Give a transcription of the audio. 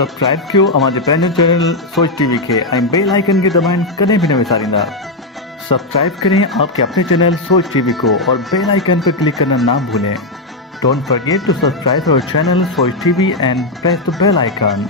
Subscribe कयो हमारे पंहिंजो चैनल सोच टीवी के बेल आइकन के दबाएं कदें भी न विसारींदा। सब्सक्राइब करें आपके अपने चैनल सोच टीवी को और बेल आइकन पर क्लिक करना ना भूलें। Don't forget to subscribe our channel Soch TV and press the bell icon.